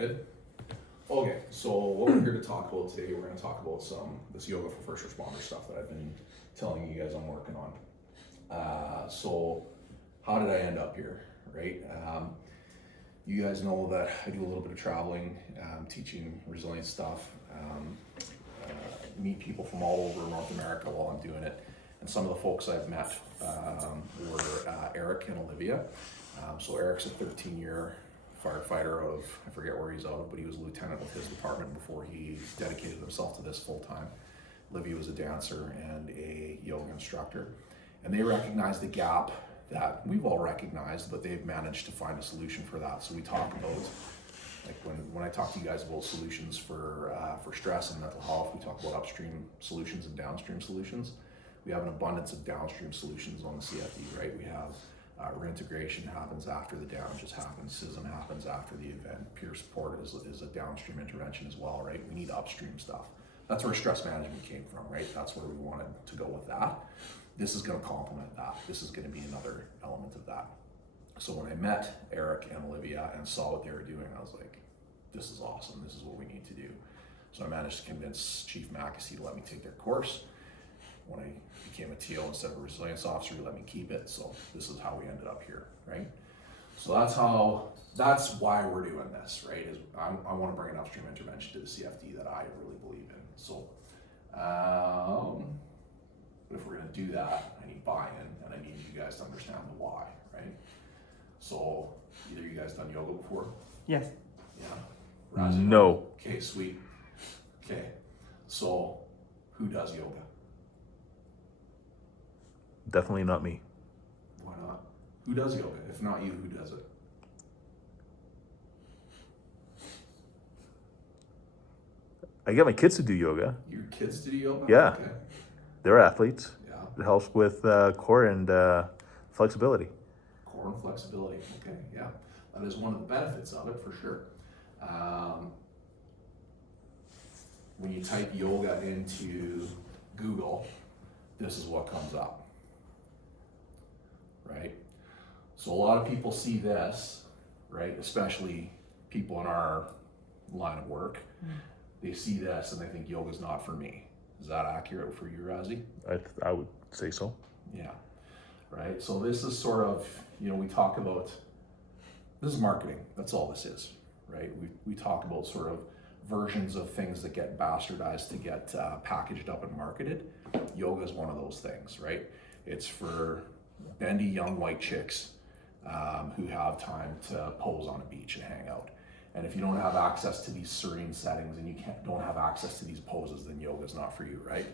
good? Okay, so what we're here to talk about today, we're going to talk about this yoga for first responder stuff that I've been telling you guys I'm working on. So how did I end up here, right? You guys know that I do a little bit of traveling, teaching resilience stuff, meet people from all over North America while I'm doing it. And some of the folks I've met were Eric and Olivia. So Eric's a 13-year firefighter out of, I forget where he's out of, but he was a lieutenant with his department before he dedicated himself to this full time. Olivia was a dancer and a yoga instructor. And they recognized the gap that we've all recognized, but they've managed to find a solution for that. So we talk about, like when I talk to you guys about solutions for stress and mental health, we talk about upstream solutions and downstream solutions. We have an abundance of downstream solutions on the CFD, right? We have reintegration happens after the damages happen, CISM happens after the event, peer support is a downstream intervention as well, right? We need upstream stuff. That's where stress management came from, right? That's where we wanted to go with that. This is going to complement that. This is going to be another element of that. So when I met Eric and Olivia and saw what they were doing, I was like, this is awesome. This is what we need to do. So I managed to convince Chief Mackesy to let me take their course. When I became a TO instead of a resilience officer, he let me keep it. So this is how we ended up here, right? So that's why we're doing this, right? Is I want to bring an upstream intervention to the CFD that I really believe in. So, but if we're going to do that, I need buy-in and I need you guys to understand the why, right? So either you guys done yoga before? Yes. Yeah. Razi? No. Okay, sweet. Okay, so who does yoga? Definitely not me. Why not? Who does yoga? If not you, who does it? I get my kids to do yoga. Your kids to do yoga? Yeah. Okay. They're athletes. Yeah. It helps with core and flexibility. Core and flexibility. Okay, yeah. That is one of the benefits of it for sure. When you type yoga into Google, this is what comes up, right? So a lot of people see this, right? Especially people in our line of work. They see this and they think yoga's not for me. Is that accurate for you, Razi? I would say so. Yeah, right? So this is sort of, we talk about, this is marketing. That's all this is, right? We talk about sort of versions of things that get bastardized to get packaged up and marketed. Yoga is one of those things, right? It's for bendy young white chicks who have time to pose on a beach and hang out. And if you don't have access to these serene settings and you don't have access to these poses, then yoga is not for you, right?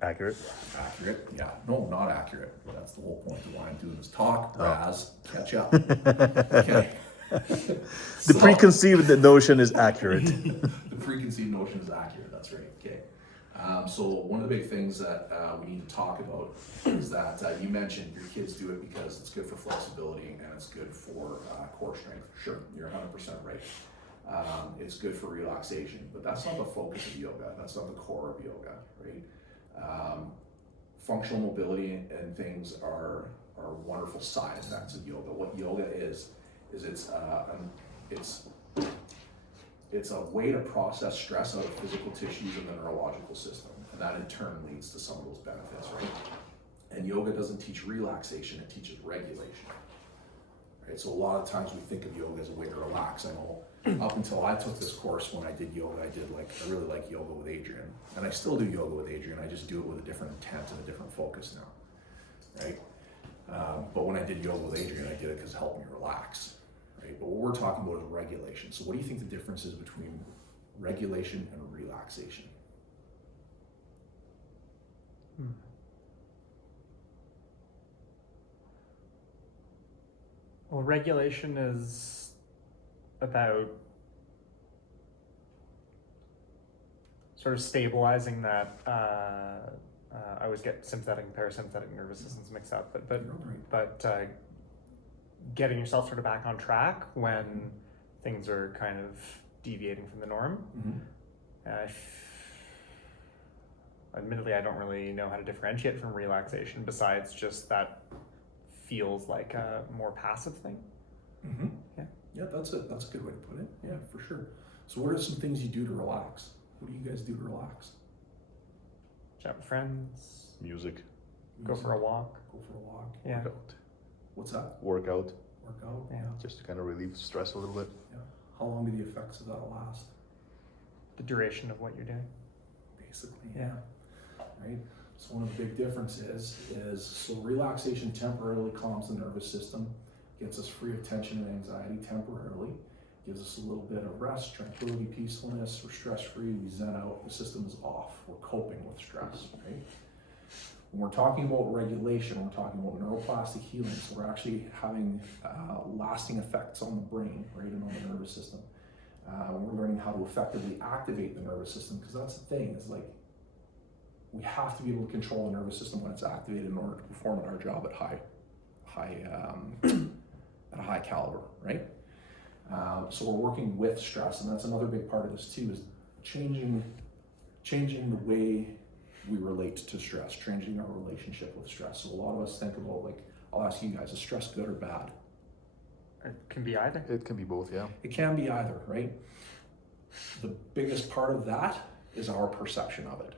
Accurate. Accurate? Yeah. No, not accurate. That's the whole point of why I'm doing this talk. Raz, catch up. Okay. The preconceived notion is accurate. The preconceived notion is accurate. That's right. Okay. So one of the big things that we need to talk about is that you mentioned your kids do it because it's good for flexibility and it's good for core strength. Sure, you're 100% right. It's good for relaxation, but that's not the focus of yoga. That's not the core of yoga, right? Functional mobility and things are wonderful side effects of yoga. What yoga is it's a way to process stress out of physical tissues and the neurological system, and that in turn leads to some of those benefits, right? And yoga doesn't teach relaxation, it teaches regulation, right? So a lot of times we think of yoga as a way to relax. I know up until I took this course, when I did yoga, I really like yoga with Adrian, and I still do yoga with Adrian. I just do it with a different intent and a different focus now, right? But when I did yoga with Adrian, I did it because it helped me relax. Right? But what we're talking about is regulation. So what do you think the difference is between regulation and relaxation? Well, regulation is about sort of stabilizing that. I always get sympathetic and parasympathetic nervous systems mixed up, but getting yourself sort of back on track when things are kind of deviating from the norm. Mm-hmm. Admittedly, I don't really know how to differentiate from relaxation besides just that feels like a more passive thing. Mm-hmm. Yeah. Yeah, that's a good way to put it. Yeah, for sure. So what are some things you do to relax? What do you guys do to relax? Chat with friends, Music, go for a walk. Go for a walk. Yeah. workout, What's that? workout, Work out. Yeah. just to kind of relieve stress a little bit. Yeah. How long do the effects of that last? The duration of what you're doing. Basically, Yeah. Right. So one of the big differences is so relaxation temporarily calms the nervous system, gets us free of tension and anxiety temporarily, gives us a little bit of rest, tranquility, peacefulness. We're stress free. We zen out. The system is off. We're coping with stress. Right. When we're talking about regulation, we're talking about neuroplastic healing. So we're actually having lasting effects on the brain, right, and on the nervous system. We're learning how to effectively activate the nervous system, because that's the thing, is like we have to be able to control the nervous system when it's activated in order to perform at our job at at a high caliber, right? So we're working with stress, and that's another big part of this too, is changing the way we relate to stress, changing our relationship with stress. So a lot of us think about, like, I'll ask you guys, is stress good or bad? It can be either. It can be both, yeah. It can be either, right? The biggest part of that is our perception of it,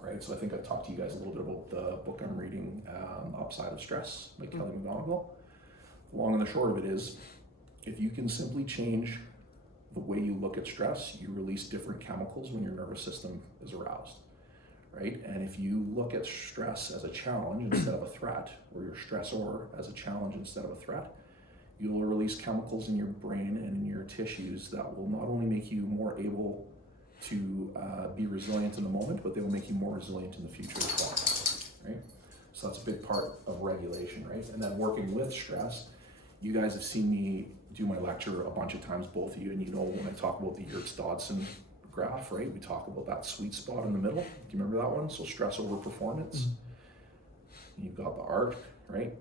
right? So I think I talked to you guys a little bit about the book I'm reading, Upside of Stress by Kelly McGonigal. The long and the short of it is, if you can simply change the way you look at stress, you release different chemicals when your nervous system is aroused, right? And if you look at stress as a challenge instead of a threat, or your stressor as a challenge instead of a threat, you'll release chemicals in your brain and in your tissues that will not only make you more able to be resilient in the moment, but they will make you more resilient in the future as well, right? So that's a big part of regulation, right? And then working with stress, you guys have seen me do my lecture a bunch of times, both of you, and you know when I talk about the Yerkes-Dodson graph, right? We talk about that sweet spot in the middle. Do you remember that one? So stress over performance. You've got the arc, right?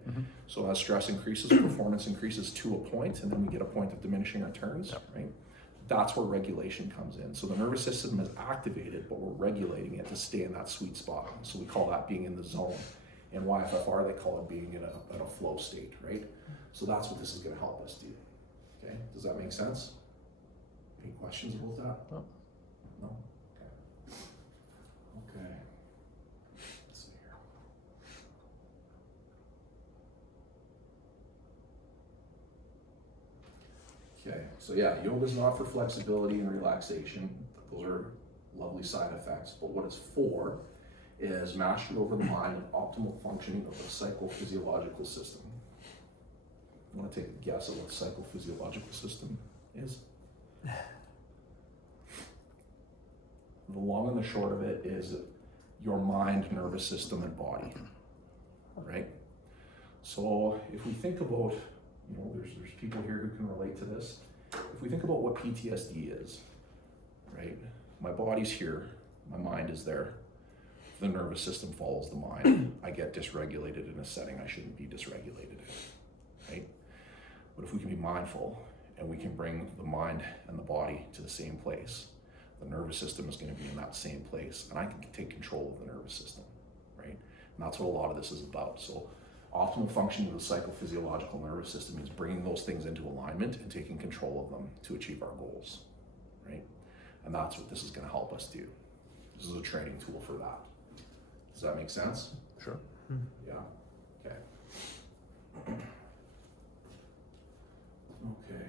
So as stress increases, performance increases to a point, and then we get a point of diminishing returns, right? That's where regulation comes in. So the nervous system is activated, but we're regulating it to stay in that sweet spot. So we call that being in the zone. In YFFR, they call it being in a flow state, right? So that's what this is going to help us do. Okay, does that make sense? Any questions about that? No. No? Okay. Okay. Let's see here. Okay, so yeah, yoga's not for flexibility and relaxation. Those are lovely side effects. But what it's for is mastery over the mind and optimal functioning of the psychophysiological system. You want to take a guess at what the psychophysiological system is? The long and the short of it is your mind, nervous system, and body, right? So if we think about, you know, there's people here who can relate to this. If we think about what PTSD is, right? My body's here, my mind is there. The nervous system follows the mind. I get dysregulated in a setting I shouldn't be dysregulated in, right? But if we can be mindful and we can bring the mind and the body to the same place, the nervous system is going to be in that same place, and I can take control of the nervous system, right? And that's what a lot of this is about. So optimal functioning of the psychophysiological nervous system means bringing those things into alignment and taking control of them to achieve our goals, right? And that's what this is going to help us do. This is a training tool for that. Does that make sense? Sure. Yeah. Okay. Okay.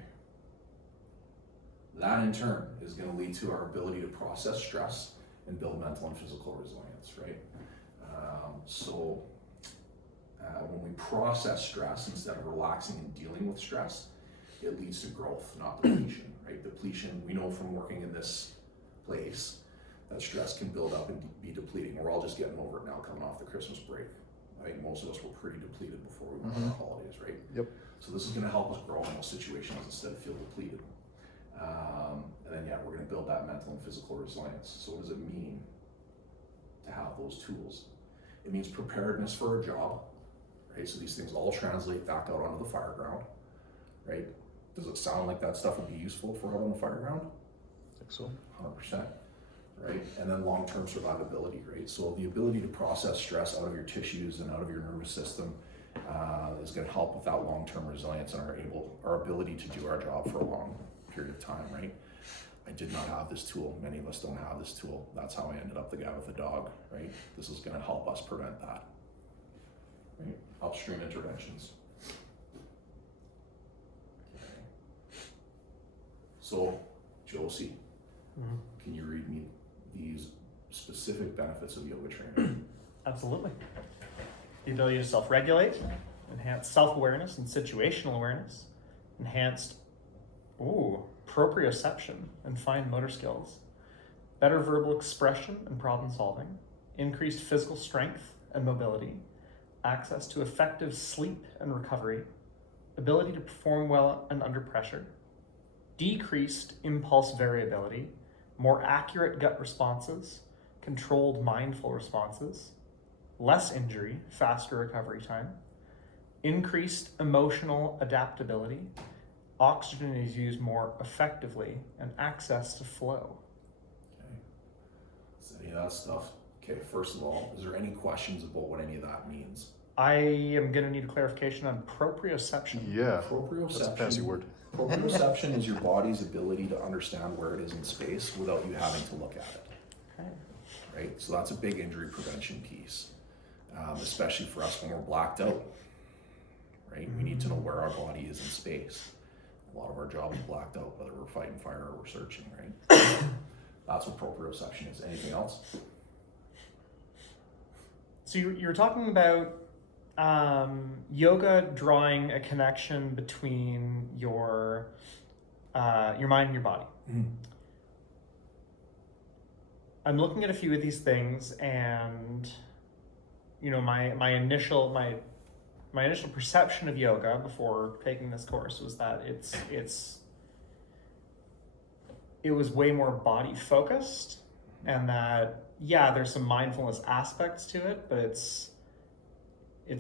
That in turn is going to lead to our ability to process stress and build mental and physical resilience, right? When we process stress instead of relaxing and dealing with stress, it leads to growth, not depletion, right? Depletion, we know from working in this place that stress can build up and be depleting. We're all just getting over it now coming off the Christmas break. I think most of us were pretty depleted before we went on our holidays, right? Yep. So this is going to help us grow in those situations instead of feel depleted. And then, yeah, we're going to build that mental and physical resilience. So what does it mean to have those tools? It means preparedness for a job, right? So these things all translate back out onto the fire ground, right? Does it sound like that stuff would be useful for out on the fire ground? I think so. 100%, right? And then long-term survivability, right? So the ability to process stress out of your tissues and out of your nervous system is going to help with that long-term resilience and our ability to do our job for a long period of time, right? I did not have this tool. Many of us don't have this tool. That's how I ended up the guy with the dog, right? This is going to help us prevent that, right? Upstream interventions. So, Josie, can you read me these specific benefits of yoga training? Absolutely. The ability to self-regulate, enhanced self-awareness and situational awareness, enhanced proprioception and fine motor skills, better verbal expression and problem solving, increased physical strength and mobility, access to effective sleep and recovery, ability to perform well and under pressure, decreased impulse variability, more accurate gut responses, controlled mindful responses, less injury, faster recovery time, increased emotional adaptability, oxygen is used more effectively, and access to flow. Okay. Is any of that stuff? Okay, first of all, is there any questions about what any of that means? I am going to need a clarification on proprioception. Yeah, Proprioception. that's a fancy word. Proprioception is your body's ability to understand where it is in space without you having to look at it. Okay. Right? So that's a big injury prevention piece, especially for us when we're blacked out. Right? We need to know where our body is in space. A lot of our job is blacked out, whether we're fighting fire or we're searching, right? That's what proprioception is. Anything else? So you're talking about yoga drawing a connection between your mind and your body. Mm-hmm. I'm looking at a few of these things, and my initial perception of yoga before taking this course was that it was way more body focused, and that there's some mindfulness aspects to it, but it's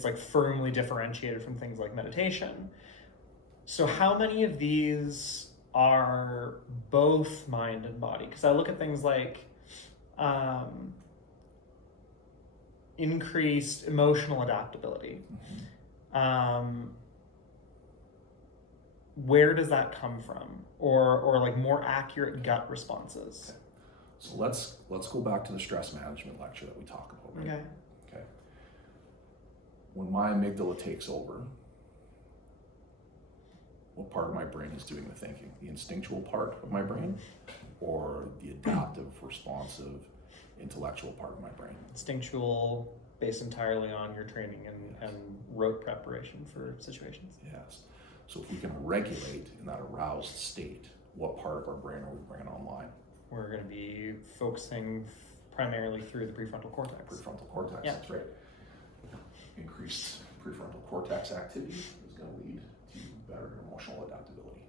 like firmly differentiated from things like meditation. So how many of these are both mind and body? Because I look at things like increased emotional adaptability. Where does that come from? Or like more accurate gut responses? Okay. So let's go back to the stress management lecture that we talk about. Right? Okay. When my amygdala takes over, what part of my brain is doing the thinking? The instinctual part of my brain, or the adaptive, responsive, intellectual part of my brain? Instinctual, based entirely on your training and rote preparation for situations. Yes. So if we can regulate in that aroused state, what part of our brain are we bringing online? We're going to be focusing primarily through the prefrontal cortex. Prefrontal cortex, Yeah. That's right. Increased prefrontal cortex activity is going to lead to better emotional adaptability.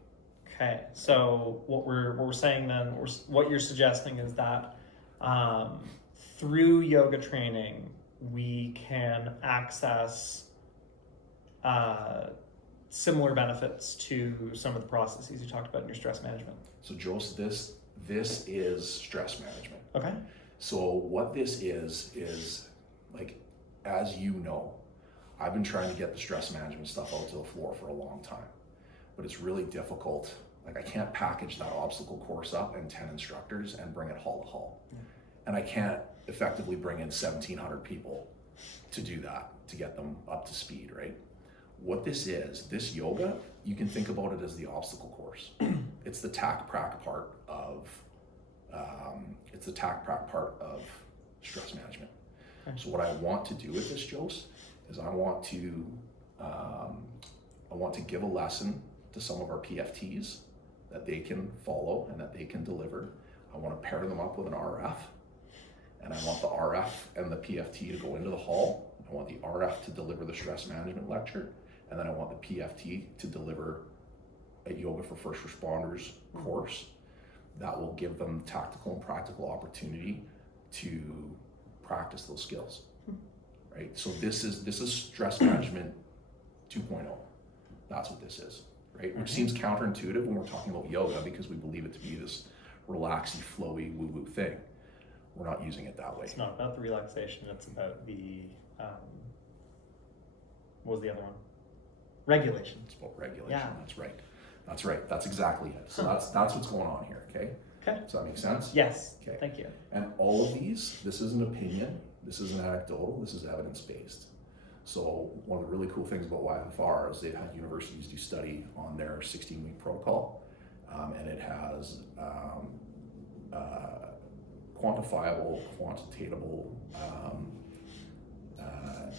Okay, so what we're saying then, what you're suggesting is that through yoga training, we can access similar benefits to some of the processes you talked about in your stress management. So Joseph, this is stress management. Okay. So what this is like, as you know, I've been trying to get the stress management stuff out to the floor for a long time, but it's really difficult. Like, I can't package that obstacle course up in 10 instructors and bring it hall to hall. And I can't effectively bring in 1,700 people to do that, to get them up to speed, right? What this yoga, you can think about it as the obstacle course. It's the tack-prack part of stress management. Okay. So what I want to do with this, Jose, is I want to give a lesson to some of our PFTs that they can follow and that they can deliver. I want to pair them up with an RF, and I want the RF and the PFT to go into the hall. I want the RF to deliver the stress management lecture, and then I want the PFT to deliver a yoga for first responders course that will give them tactical and practical opportunity to practice those skills, right? So this is stress management 2.0. That's what this is, right? Which seems counterintuitive when we're talking about yoga, because we believe it to be this relaxy, flowy, woo-woo thing. We're not using it that way. It's not about the relaxation, it's about the What was the other one? Regulation. It's about regulation. Yeah. That's right. That's right. That's exactly it. So that's what's going on here. Okay. Okay. Does that make sense? Yes. Okay. Thank you. And all of these, this isn't opinion. This isn't anecdotal. This is evidence based. So one of the really cool things about YFFR is they've had universities do study on their 16-week protocol, and it has quantifiable, quantitatable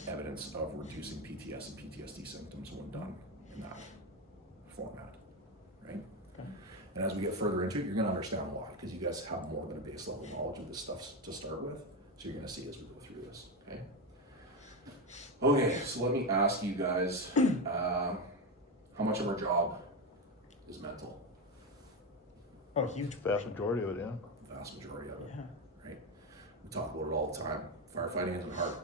evidence of reducing PTS and PTSD symptoms when done in that format, right? Okay. And as we get further into it, you're going to understand why, because you guys have more than a base level knowledge of this stuff to start with. So you're going to see as we go through this, okay? Okay, so let me ask you guys, how much of our job is mental? Oh, huge. Vast majority of it, yeah. Vast majority of it, Yeah. right? We talk about it all the time. Firefighting isn't hard.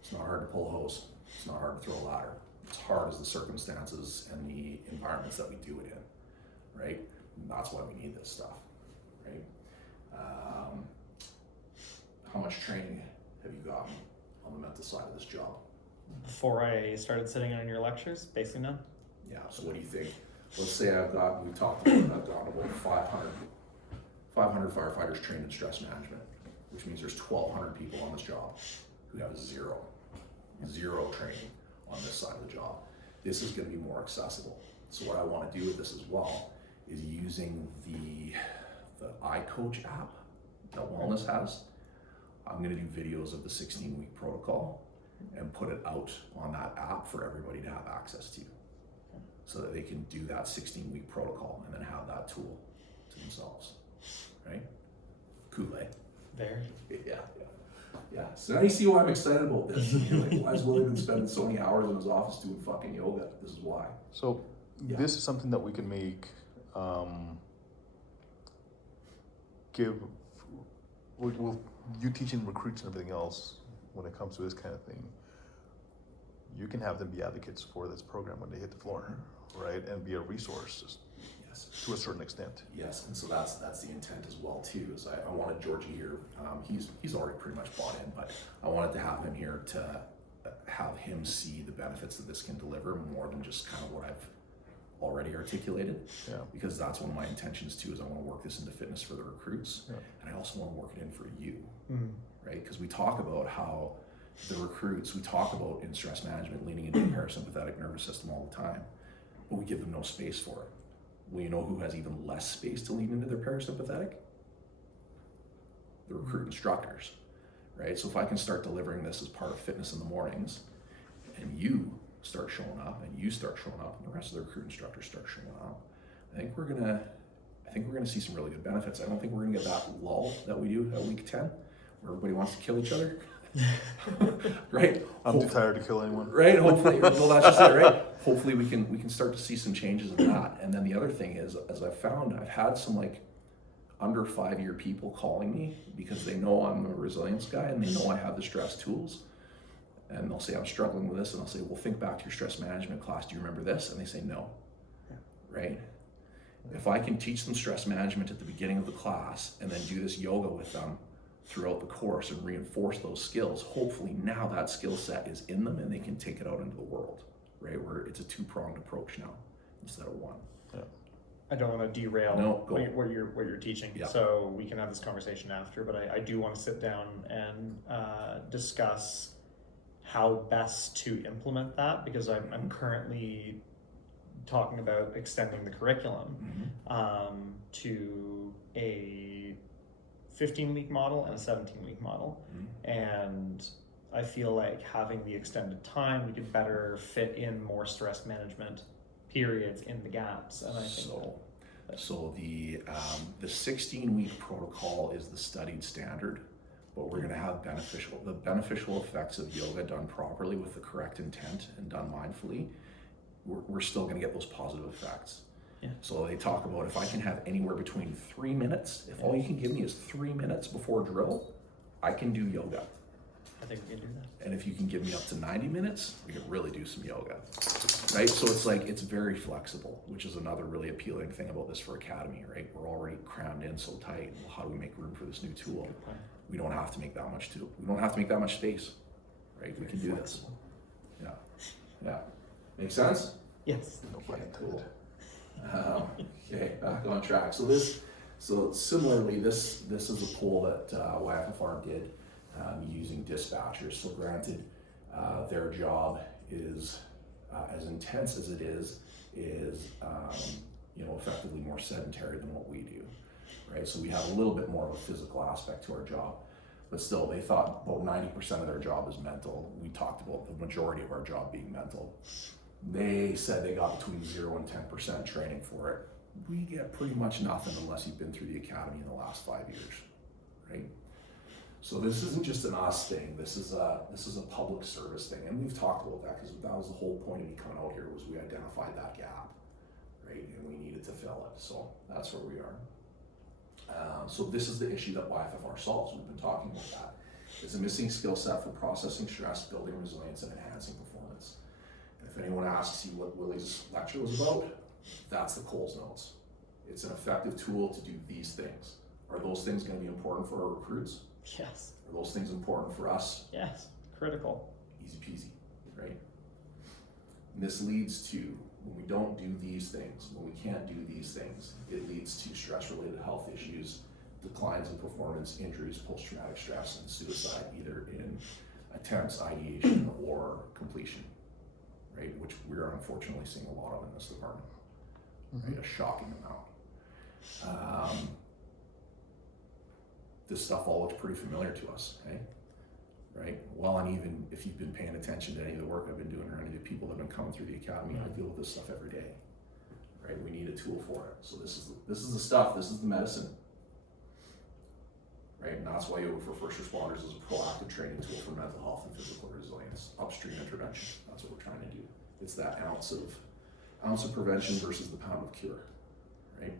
It's not hard to pull a hose. It's not hard to throw a ladder. It's hard as the circumstances and the environments that we do it in, right? And that's why we need this stuff, right? How much training have you gotten on the mental side of this job? Before I started sitting in on your lectures, basically none. Yeah, so what do you think? Let's say we talked about, I've got about 500 firefighters trained in stress management, which means there's 1,200 people on this job who have zero training on this side of the job. This is going to be more accessible. So what I want to do with this as well is using the iCoach app that Wellness has. I'm going to do videos of the 16-week protocol and put it out on that app for everybody to have access to, so that they can do that 16-week protocol and then have that tool to themselves, right? Cool, eh? Very. Yeah. So now you see why I'm excited about this. You're like, why has Willy been spending so many hours in his office doing fucking yoga? This is why. So Yeah. this is something that we can make, well, you teaching recruits and everything else when it comes to this kind of thing, you can have them be advocates for this program when they hit the floor, right? And be a resource Yes. to a certain extent. Yes, and so that's the intent as well too. Is I wanted Georgie here. He's already pretty much bought in, but I wanted to have him here to have him see the benefits that this can deliver more than just kind of what I've already articulated. Yeah. Because that's one of my intentions too. Is I want to work this into fitness for the recruits, Yeah. and I also want to work it in for you, Mm. right? Because we talk about how the recruits, we talk about in stress management leaning into the parasympathetic nervous system all the time, but we give them no space for it. Well, you know who has even less space to lean into their parasympathetic? The recruit instructors, right? So if I can start delivering this as part of fitness in the mornings, and you start showing up, and you start showing up, and the rest of the recruit instructors start showing up, I think we're gonna see some really good benefits. I don't think we're gonna get that lull that we do at week 10, where everybody wants to kill each other. Right? I'm too tired to kill anyone. Right, hopefully, well, that's just it, right? Hopefully we can start to see some changes in that. And then the other thing is, as I've found, I've had some like under 5-year people calling me because they know I'm a resilience guy and they know I have the stress tools. And they'll say, I'm struggling with this. And I'll say, well, think back to your stress management class. Do you remember this? And they say, no, right? If I can teach them stress management at the beginning of the class and then do this yoga with them throughout the course and reinforce those skills, hopefully now that skill set is in them and they can take it out into the world, right? Where it's a 2-pronged approach now instead of one. I don't want to derail No, go. what you're teaching, Yeah. so we can have this conversation after, but I do want to sit down and discuss how best to implement that, because I'm currently talking about extending the curriculum to a 15-week model and a 17-week model. And I feel like having the extended time, we could better fit in more stress management periods in the gaps. And I think So the 16-week protocol is the studied standard, but we're going to have the beneficial effects of yoga done properly with the correct intent and done mindfully. We're still going to get those positive effects. Yeah. So they talk about if I can have anywhere between 3 minutes, if all you can give me is 3 minutes before drill, I can do yoga. I think we can do that. And if you can give me up to 90 minutes, we can really do some yoga, right? So it's like, it's very flexible, which is another really appealing thing about this for Academy, right? We're already crammed in so tight. Well, how do we make room for this new tool? We don't have to make that much we don't have to make that much space, right? We can do this. Yeah. Yeah. Make sense? Yes. No pun intended. Okay, back on track. So similarly, this is a poll that YFFR did using dispatchers. So granted, their job is as intense as it is effectively more sedentary than what we do, right? So we have a little bit more of a physical aspect to our job, but still, they thought about 90% of their job is mental. We talked about the majority of our job being mental. They said they got between 0 and 10% training for it. We get pretty much nothing unless you've been through the academy in the last 5 years, right? So this isn't just an us thing. This is a public service thing, and we've talked about that because that was the whole point of me coming out here, was we identified that gap, right? And we needed to fill it. So that's where we are. So this is the issue that YFFR solves. We've been talking about that. It's a missing skill set for processing stress, building resilience, and enhancing performance. And if anyone asks you what Willy's lecture was about, that's the Coles notes. It's an effective tool to do these things. Are those things going to be important for our recruits? Yes. Are those things important for us? Yes. Critical. Easy peasy, right? And this leads to, when we don't do these things, when we can't do these things, it leads to stress-related health issues, declines in performance, injuries, post-traumatic stress, and suicide, either in attempts, ideation, or completion, right? Which we're unfortunately seeing a lot of in this department, right? A shocking amount. This stuff all looks pretty familiar to us, eh? Right? Well, and even if you've been paying attention to any of the work I've been doing, or any of the people that have been coming through the academy, I deal with this stuff every day, right? We need a tool for it. So this is the stuff, this is the medicine, right? And that's why yoga for first responders is a proactive training tool for mental health and physical resilience, upstream intervention. That's what we're trying to do. It's that ounce of prevention versus the pound of cure, right?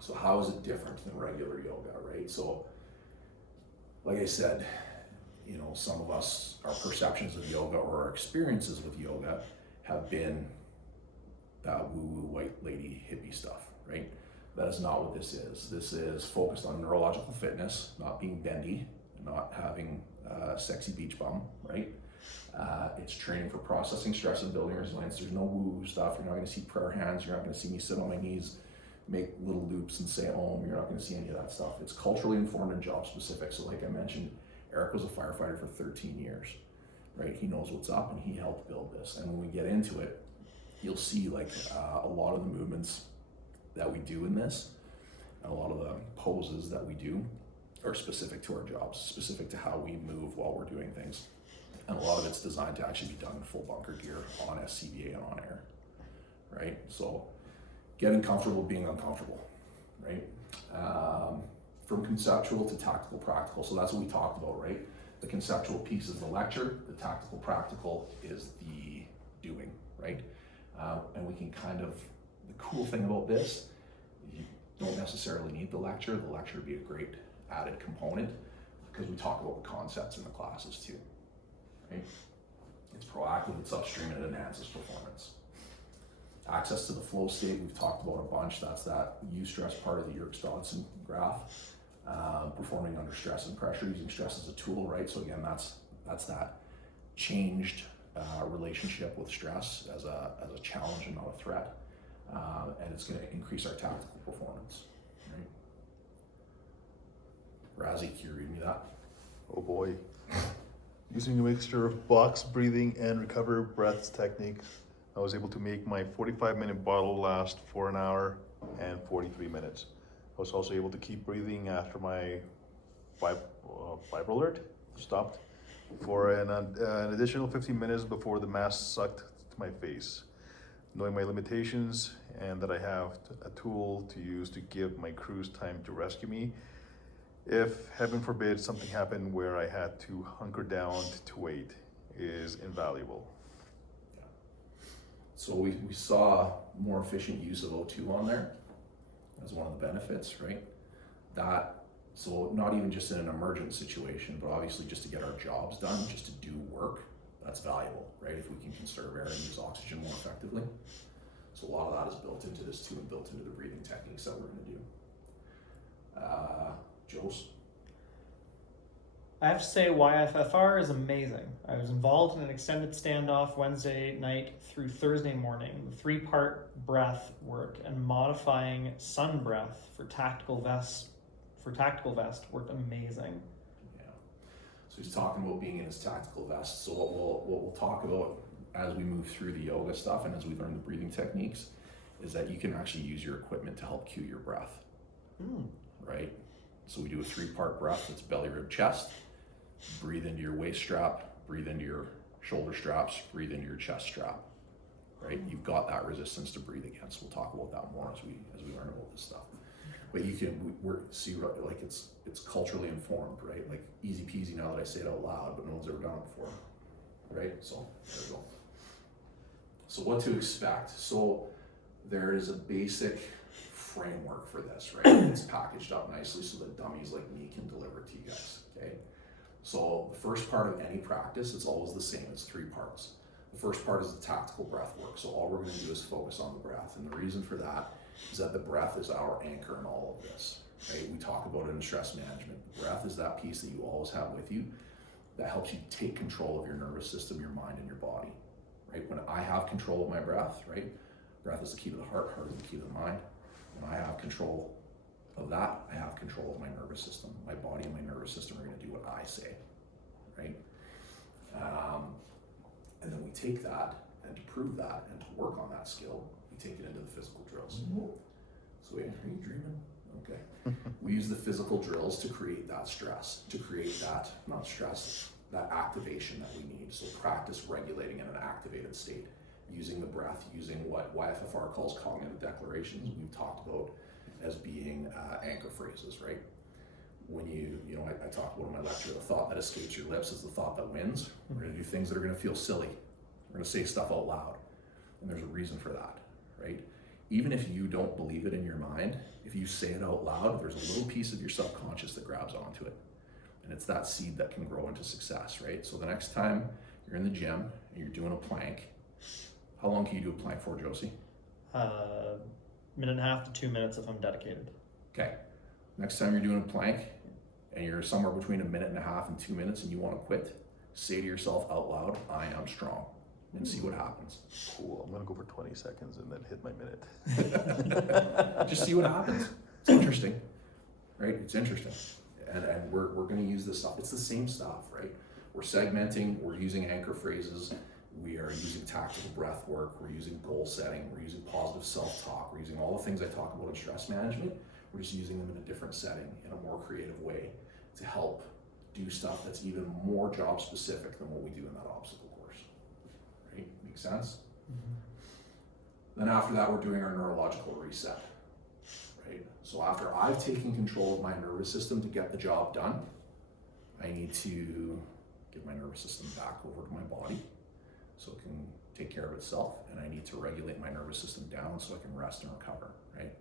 So how is it different than regular yoga, right? So, like I said, some of us, our perceptions of yoga or our experiences with yoga have been that woo-woo white lady hippie stuff, right? That is not what this is. This is focused on neurological fitness, not being bendy, not having a sexy beach bum, right? It's training for processing stress and building resilience. There's no woo-woo stuff. You're not gonna see prayer hands. You're not gonna see me sit on my knees, make little loops and say Om. You're not going to see any of that stuff. It's culturally informed and job specific. So like I mentioned, Eric was a firefighter for 13 years, right? He knows what's up and he helped build this. And when we get into it, you'll see like a lot of the movements that we do in this, and a lot of the poses that we do are specific to our jobs, specific to how we move while we're doing things. And a lot of it's designed to actually be done in full bunker gear on SCBA and on air, right? So getting comfortable being uncomfortable, right? From conceptual to tactical practical. So that's what we talked about, right? The conceptual piece is the lecture, the tactical practical is the doing, right? And we can the cool thing about this, you don't necessarily need the lecture. The lecture would be a great added component because we talk about the concepts in the classes too, right? It's proactive, it's upstream, and it enhances performance. Access to the flow state, we've talked about a bunch. That's that U-stress part of the Yerkes-Dodson graph. Performing under stress and pressure, using stress as a tool, right? So again, that's that changed relationship with stress as a challenge and not a threat. And it's gonna increase our tactical performance, right? Razzie, can you read me that? Oh boy. Using a mixture of box breathing and recover breaths techniques, I was able to make my 45-minute bottle last for an hour and 43 minutes. I was also able to keep breathing after my fiber alert stopped for an additional 15 minutes before the mask sucked to my face. Knowing my limitations and that I have a tool to use to give my crews time to rescue me, if heaven forbid something happened where I had to hunker down to wait, is invaluable. So we saw more efficient use of O2 on there as one of the benefits, right? So not even just in an emergent situation, but obviously just to get our jobs done, just to do work, that's valuable, right? If we can conserve air and use oxygen more effectively. So a lot of that is built into this too, and built into the breathing techniques that we're gonna do. Joes? I have to say YFFR is amazing. I was involved in an extended standoff Wednesday night through Thursday morning. The 3-part breath work and modifying sun breath for tactical vest worked amazing. Yeah. So he's talking about being in his tactical vest. So what we'll talk about as we move through the yoga stuff and as we learn the breathing techniques is that you can actually use your equipment to help cue your breath. Right? So we do a 3-part breath. It's belly, rib, chest. Breathe into your waist strap, breathe into your shoulder straps, breathe into your chest strap. Right? You've got that resistance to breathe against. We'll talk about that more as we learn about this stuff. But you can like it's culturally informed, right? Like easy peasy now that I say it out loud, but no one's ever done it before. Right? So there we go. So what to expect? So there is a basic framework for this, right? It's packaged up nicely so that dummies like me can deliver it to you guys. Okay. So the first part of any practice, it's always the same. It's 3 parts. The first part is the tactical breath work. So all we're going to do is focus on the breath. And the reason for that is that the breath is our anchor in all of this. Right? We talk about it in stress management. The breath is that piece that you always have with you that helps you take control of your nervous system, your mind, and your body. Right? When I have control of my breath, right? Breath is the key to the heart, heart is the key to the mind. When I have control of that, I have control of my nervous system. My body and my nervous system are going to do what I say, right? And then we take that, and to prove that, and to work on that skill, we take it into the physical drills. So, are you dreaming? Okay. We use the physical drills to create that stress, to create that, not stress, that activation that we need. So practice regulating in an activated state, using the breath, using what YFFR calls cognitive declarations. We've talked about as being anchor phrases, right? When I talked about in my lecture, the thought that escapes your lips is the thought that wins. We're going to do things that are going to feel silly. We're going to say stuff out loud, and there's a reason for that, right? Even if you don't believe it in your mind, if you say it out loud, there's a little piece of your subconscious that grabs onto it, and it's that seed that can grow into success, right? So the next time you're in the gym and you're doing a plank, how long can you do a plank for, Josie? 1.5 to 2 minutes if I'm dedicated. Okay. Next time you're doing a plank and you're somewhere between 1.5 minutes and 2 minutes and you want to quit, say to yourself out loud, I am strong, and see what happens. Cool. I'm gonna go for 20 seconds and then hit my minute. Just see what happens. It's interesting, right? It's interesting. And we're going to use this stuff. It's the same stuff, right? We're segmenting, we're using anchor phrases, we are using tactical breath work, we're using goal setting, we're using positive self-talk, we're using all the things I talk about in stress management. We're just using them in a different setting, in a more creative way to help do stuff that's even more job specific than what we do in that obstacle course. Right? Make sense? Mm-hmm. Then after that, we're doing our neurological reset. Right? So after I've taken control of my nervous system to get the job done, I need to get my nervous system back over to my body so it can take care of itself, and I need to regulate my nervous system down so I can rest and recover, right?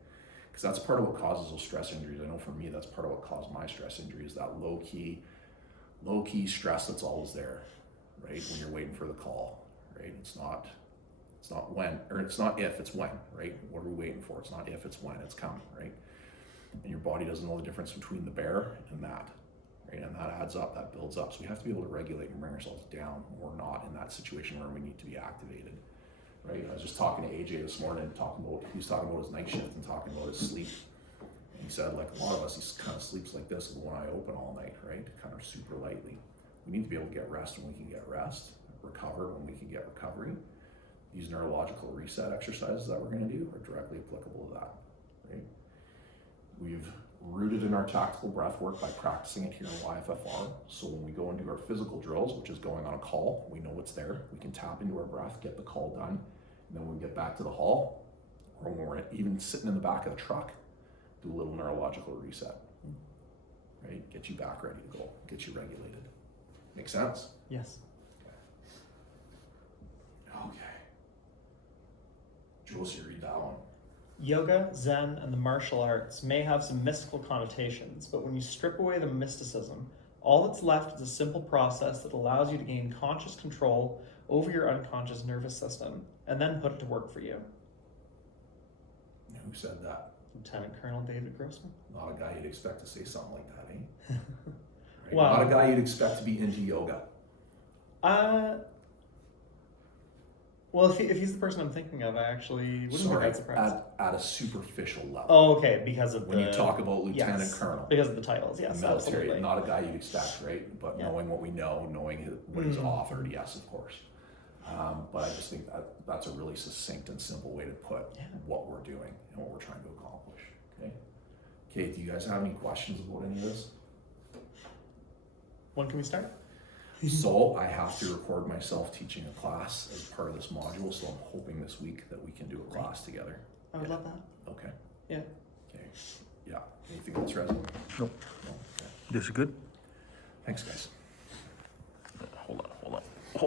Because that's part of what causes those stress injuries. I know for me, that's part of what caused my stress injuries, that low-key stress that's always there, right? When you're waiting for the call, right? It's not when, or it's not if, it's when, right? What are we waiting for? It's not if, it's when, it's coming, right? And your body doesn't know the difference between the bear and that, right? And that adds up, that builds up. So we have to be able to regulate and bring ourselves down when we're not in that situation where we need to be activated. Right, I was just talking to AJ this morning, he was talking about his night shift and talking about his sleep. And he said, like a lot of us, he kind of sleeps like this with one eye open all night, right? Kind of super lightly. We need to be able to get rest when we can get rest, recover when we can get recovery. These neurological reset exercises that we're going to do are directly applicable to that, right? We've rooted in our tactical breath work by practicing it here in YFFR. So when we go into our physical drills, which is going on a call, we know what's there. We can tap into our breath, get the call done. And then when we get back to the hall, or when we're even sitting in the back of the truck, do a little neurological reset, right? Get you back ready to go, get you regulated. Make sense? Yes. Okay. Josie, read that one. Yoga, Zen, and the martial arts may have some mystical connotations, but when you strip away the mysticism, all that's left is a simple process that allows you to gain conscious control over your unconscious nervous system and then put it to work for you. Who said that? Lieutenant Colonel David Grossman. Not a guy you'd expect to say something like that, eh? Right? Wow. Not a guy you'd expect to be into yoga. Well, if he's the person I'm thinking of, I actually wouldn't be Sorry, that surprised. at a superficial level. Oh, okay, because of When the... you talk about lieutenant yes, colonel, because of the titles, the yes, military, absolutely. not a guy you'd expect, right? But Yeah. knowing what we know, knowing what he's Mhm. authored, yes, of course. But I just think that's a really succinct and simple way to put Yeah. what we're doing and what we're trying to accomplish. Okay. Kate, do you guys have any questions about any of this? When can we start? So I have to record myself teaching a class as part of this module, so I'm hoping this week that we can do a class together. I would Yeah. love that. Okay. Yeah. Okay. Yeah. Anything else, Rez? Nope. No. Okay. This is good. Thanks, guys.